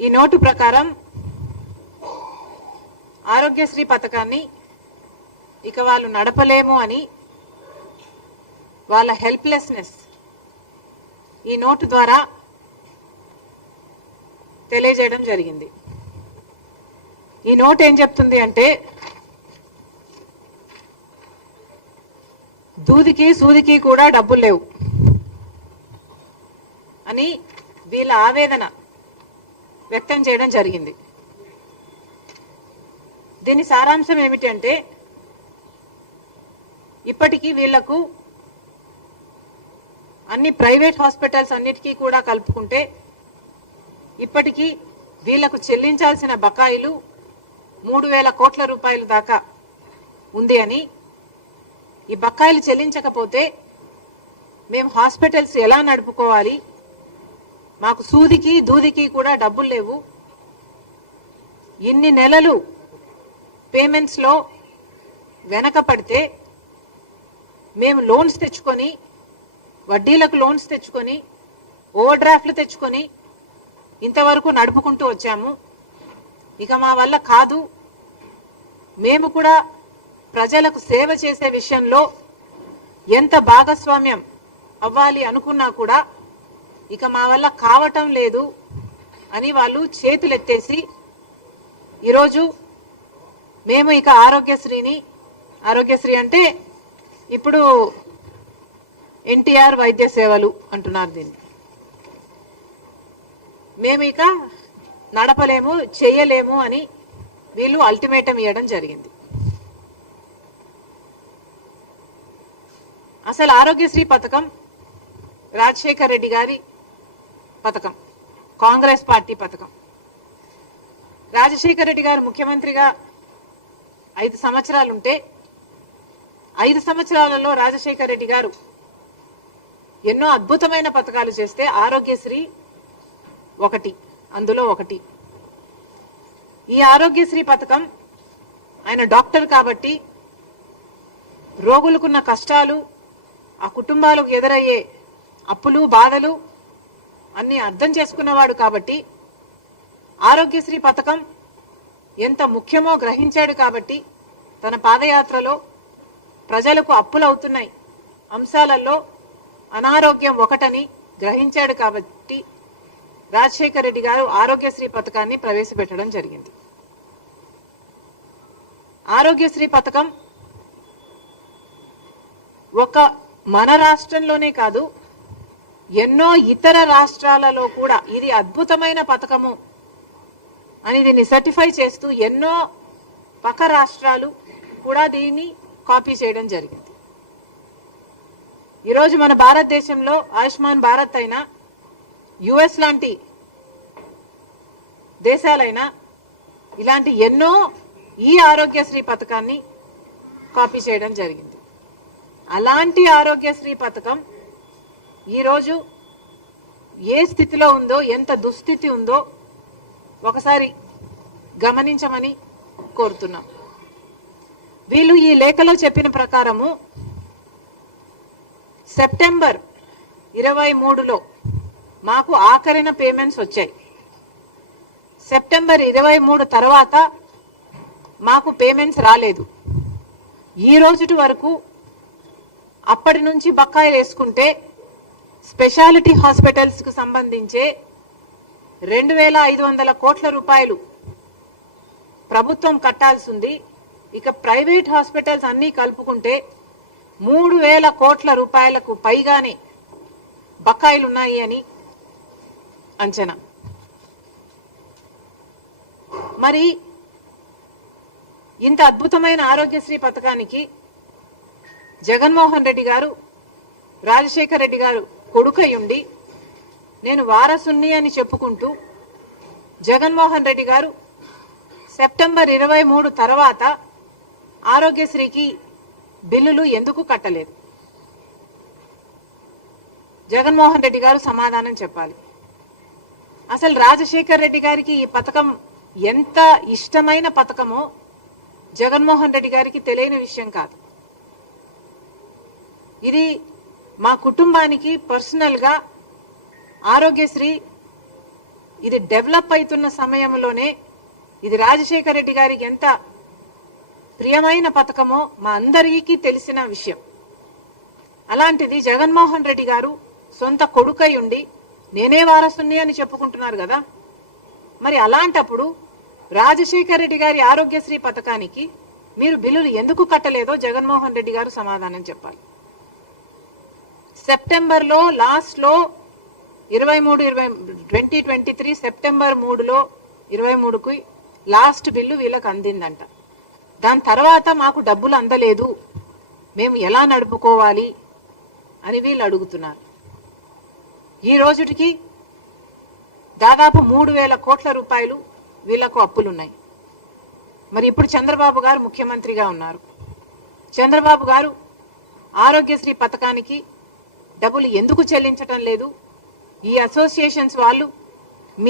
ఈ నోటు ప్రకారం ఆరోగ్యశ్రీ పథకాన్ని ఇక వాళ్ళు నడపలేము అని వాళ్ళ హెల్ప్లెస్నెస్ ఈ నోటు ద్వారా తెలియజేయడం జరిగింది. ఈ నోట్ ఏం చెప్తుంది అంటే దూదికి సూదికి కూడా డబ్బులు లేవు అని వీళ్ళ ఆవేదన వ్యక్తం చేయడం జరిగింది. దీని సారాంశం ఏమిటి అంటే ఇప్పటికీ వీళ్లకు అన్ని ప్రైవేట్ హాస్పిటల్స్ అన్నిటికీ కూడా కలుపుకుంటే ఇప్పటికీ వీళ్లకు చెల్లించాల్సిన బకాయిలు 3,000 కోట్ల రూపాయల దాకా ఉంది అని, ఈ బకాయిలు చెల్లించకపోతే మేము హాస్పిటల్స్ ఎలా నడుపుకోవాలి, మాకు సూదికి దూదికి కూడా డబ్బులు లేవు, ఇన్ని నెలలు పేమెంట్స్ లో వెనక పడితే మేము లోన్స్ తెచ్చుకొని వడ్డీలకు లోన్స్ తెచ్చుకొని ఓవర్ డ్రాఫ్ట్లు తెచ్చుకొని ఇంతవరకు నడుపుకుంటూ వచ్చాము. ఇక మా వల్ల కాదు, మేము కూడా ప్రజలకు సేవ చేసే విషయంలో ఎంత భాగస్వామ్యం అవ్వాలి అనుకున్నా కూడా ఇక మా వల్ల కావటం లేదు అని వాళ్ళు చేతులెత్తేసి ఈరోజు మేము ఇక ఆరోగ్యశ్రీ అంటే ఇప్పుడు ఎన్టీఆర్ వైద్య సేవలు అంటున్నారు దీన్ని, మేము ఇక నడపలేము చేయలేము అని వీళ్ళు అల్టిమేటం ఇవ్వడం జరిగింది. అసలు ఆరోగ్యశ్రీ పథకం రాజశేఖర్ రెడ్డి గారి పథకం, కాంగ్రెస్ పార్టీ పథకం. రాజశేఖర్ రెడ్డి గారు ముఖ్యమంత్రిగా 5 సంవత్సరాలుంటే 5 సంవత్సరాలలో రాజశేఖర్ రెడ్డి గారు ఎన్నో అద్భుతమైన పథకాలు చేస్తే ఆరోగ్యశ్రీ అందులో ఒకటి. ఈ ఆరోగ్యశ్రీ పథకం ఆయన డాక్టర్ కాబట్టి రోగులకున్న కష్టాలు, ఆ కుటుంబాలకు ఎదురయ్యే అప్పులు బాధలు అన్ని అర్థం చేసుకున్నవాడు కాబట్టి ఆరోగ్యశ్రీ పథకం ఎంత ముఖ్యమో గ్రహించాడు కాబట్టి తన పాదయాత్రలో ప్రజలకు అప్పులు అవుతున్నాయి అంశాలలో అనారోగ్యం ఒకటని గ్రహించాడు కాబట్టి రాజశేఖర్ రెడ్డి గారు ఆరోగ్యశ్రీ పథకాన్ని ప్రవేశపెట్టడం జరిగింది. ఆరోగ్యశ్రీ పథకం ఒక మన రాష్ట్రంలోనే కాదు ఎన్నో ఇతర రాష్ట్రాలలో కూడా ఇది అద్భుతమైన పథకము అని దీన్ని సర్టిఫై చేస్తూ ఎన్నో పక్క రాష్ట్రాలు కూడా దీన్ని కాపీ చేయడం జరిగింది. ఈరోజు మన భారతదేశంలో ఆయుష్మాన్ భారత్ అయినా యుఎస్ లాంటి దేశాలైనా ఇలాంటి ఎన్నో ఈ ఆరోగ్యశ్రీ పథకాన్ని కాపీ చేయడం జరిగింది. అలాంటి ఆరోగ్యశ్రీ పథకం ఈరోజు ఏ స్థితిలో ఉందో, ఎంత దుస్థితి ఉందో ఒకసారి గమనించమని కోరుతున్నాం. వీళ్ళు ఈ లేఖలో చెప్పిన ప్రకారము సెప్టెంబర్ 23లో మాకు ఆఖరిన పేమెంట్స్ వచ్చాయి. సెప్టెంబర్ 23 తర్వాత మాకు పేమెంట్స్ రాలేదు. ఈ రోజుటి వరకు అప్పటి నుంచి బకాయిలు వేసుకుంటే స్పెషాలిటీ హాస్పిటల్స్ కు సంబంధించే 2,500 కోట్ల రూపాయలు ప్రభుత్వం కట్టాల్సి ఉంది. ఇక ప్రైవేట్ హాస్పిటల్స్ అన్ని కలుపుకుంటే 3,000 కోట్ల రూపాయలకు పైగానే బకాయిలున్నాయి అని అంచనా. మరి ఇంత అద్భుతమైన ఆరోగ్యశ్రీ పథకానికి జగన్మోహన్ రెడ్డి గారు రాజశేఖర్ రెడ్డి గారు కొడుకయ్యుండి నేను వారసుని అని చెప్పుకుంటూ జగన్మోహన్ రెడ్డి గారు సెప్టెంబర్ 23 తర్వాత ఆరోగ్యశ్రీకి బిల్లులు ఎందుకు కట్టలేదు? జగన్మోహన్ రెడ్డి గారు సమాధానం చెప్పాలి. అసలు రాజశేఖర్ రెడ్డి గారికి ఈ పథకం ఎంత ఇష్టమైన పథకమో జగన్మోహన్ రెడ్డి గారికి తెలియని విషయం కాదు. ఇది మా కుటుంబానికి పర్సనల్ గా ఆరోగ్యశ్రీ ఇది డెవలప్ అవుతున్న సమయంలోనే ఇది రాజశేఖర రెడ్డి గారికి ఎంత ప్రియమైన పథకమో మా అందరికీ తెలిసిన విషయం. అలాంటిది జగన్మోహన్ రెడ్డి గారు సొంత కొడుకై ఉండి నేనే వారసుని అని చెప్పుకుంటున్నారు కదా. మరి అలాంటప్పుడు రాజశేఖర రెడ్డి గారి ఆరోగ్యశ్రీ పథకానికి మీరు బిల్లులు ఎందుకు కట్టలేదో జగన్మోహన్ రెడ్డి గారు సమాధానం చెప్పాలి. సెప్టెంబర్లో లాస్ట్లో 2023 సెప్టెంబర్ 3లో 23కి లాస్ట్ బిల్లు వీళ్ళకి అందిందంట. దాని తర్వాత మాకు డబ్బులు అందలేదు, మేము ఎలా నడుపుకోవాలి అని వీళ్ళు అడుగుతున్నారు. ఈ రోజుటికి దాదాపు 3,000 కోట్ల రూపాయలు వీళ్లకు అప్పులున్నాయి. మరి ఇప్పుడు చంద్రబాబు గారు ముఖ్యమంత్రిగా ఉన్నారు. చంద్రబాబు గారు ఆరోగ్యశ్రీ పథకానికి డబ్బులు ఎందుకు చెల్లించటం లేదు? ఈ అసోసియేషన్స్ వాళ్ళు